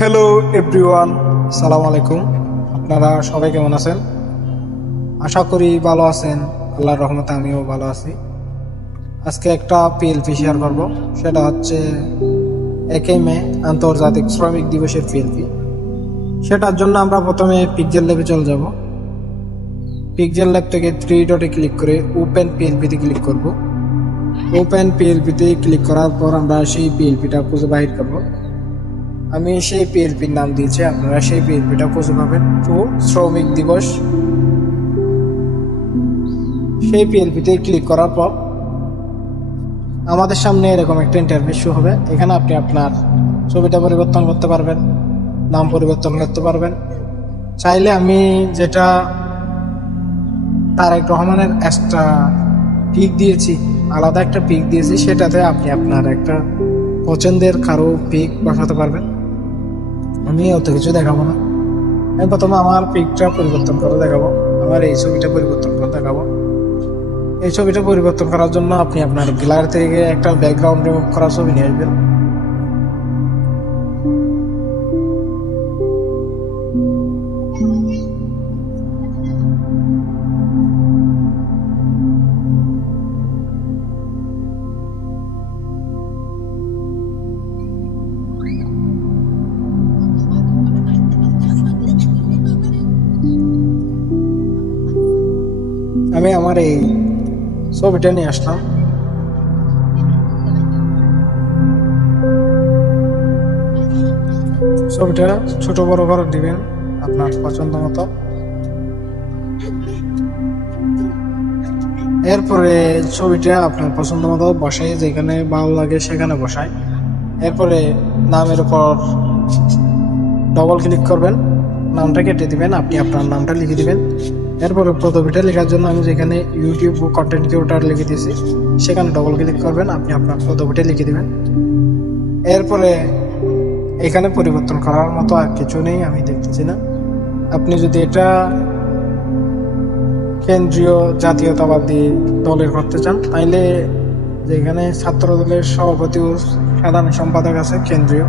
Hello everyone, সালাম আলাইকুম। আপনারা সবাই কেমন আছেন? আশা করি ভালো আছেন। আল্লাহর রহমতে আমিও ভালো আছি। আজকে একটা পিএলপি শেয়ার করব, সেটা হচ্ছে 1 মে আন্তর্জাতিক শ্রমিক দিবসের পিএলপি। সেটার জন্য আমরা প্রথমে পিকজেল ল্যাবে চলে যাব। পিকজেল ল্যাব থেকে 3 ডটে ক্লিক করে ওপেন পিএলপিতে ক্লিক করব। ওপেন পিএলপিতে ক্লিক করার পর আমরা সেই পিএলপিটা খুঁজে বাহির করব। আমি সেই পিএলপির নাম দিয়েছি, আপনারা সেই পিএলপিটা খুঁজে পাবেন। তো শ্রমিক দিবস, সেই পিএলপিতে ক্লিক করার পর আমাদের সামনে এরকম একটা ইন্টারফেস শো হবে। এখানে আপনি আপনার ছবিটা পরিবর্তন করতে পারবেন, নাম পরিবর্তন করতে পারবেন। চাইলে আমি যেটা তারেক রহমানের একটা পিক দিয়েছি, আলাদা একটা পিক দিয়েছি, সেটাতে আপনি আপনার একটা পছন্দের কারো পিক বসাতে পারবেন। আমি অত কিছু দেখাবো না। আমি প্রথমে আমার পিকটা পরিবর্তন করে দেখাবো, আমার এই ছবিটা পরিবর্তন করে দেখাবো। এই ছবিটা পরিবর্তন করার জন্য আপনি আপনার গ্যালারি থেকে একটা ব্যাকগ্রাউন্ড রিমুভ করা ছবি নিয়ে আসবেন। আমি আমার এই ছবিটা নিয়ে আসলাম। ছবিটা ছোট বড় করে দিবেন আপনার পছন্দ মতো। এরপরে ছবিটা আপনার পছন্দ মতো বসাই, যেখানে ভালো লাগে সেখানে বসাই। এরপরে নামের উপর ডবল ক্লিক করবেন, নামটা কেটে দিবেন, আপনি আপনার নামটা লিখে দিবেন। এরপরে পদবিটা লেখার জন্য আমি যেখানে ইউটিউব কন্টেন্ট ক্রিয়েটর লিখে দিয়েছি, সেখানে ডবল ক্লিক করবেন, আপনি আপনার পদবিটা লিখে দিবেন। এরপরে এখানে পরিবর্তন করার মতো আর কিছু নেই, আমি দেখতেছি না। আপনি যদি এটা কেন্দ্রীয় জাতীয়তাবাদী দলের করতে চান, তাইলে যেখানে ছাত্র দলের সভাপতি ও সাধারণ সম্পাদক আছে কেন্দ্রীয়,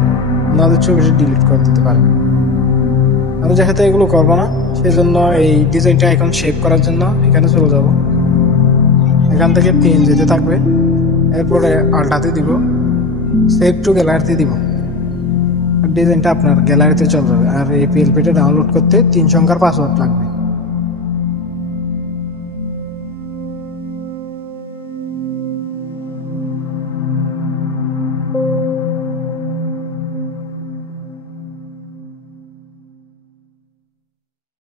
ওনাদের ছবিটা ডিলিট করে দিতে পারেন। আমি যেহেতু এগুলো করবো না, সেজন্য এই ডিজাইনটা এখন শেপ করার জন্য এখানে চলে যাব। এখান থেকে পেন যেতে থাকবে, এরপরে আল্টাতে দিব, সেভ টু গ্যালারিতে দিব, আর ডিজাইনটা আপনার গ্যালারিতে চলে যাবে। আর এই পিএলপিটা ডাউনলোড করতে 3 সংখ্যার পাসওয়ার্ড লাগবে।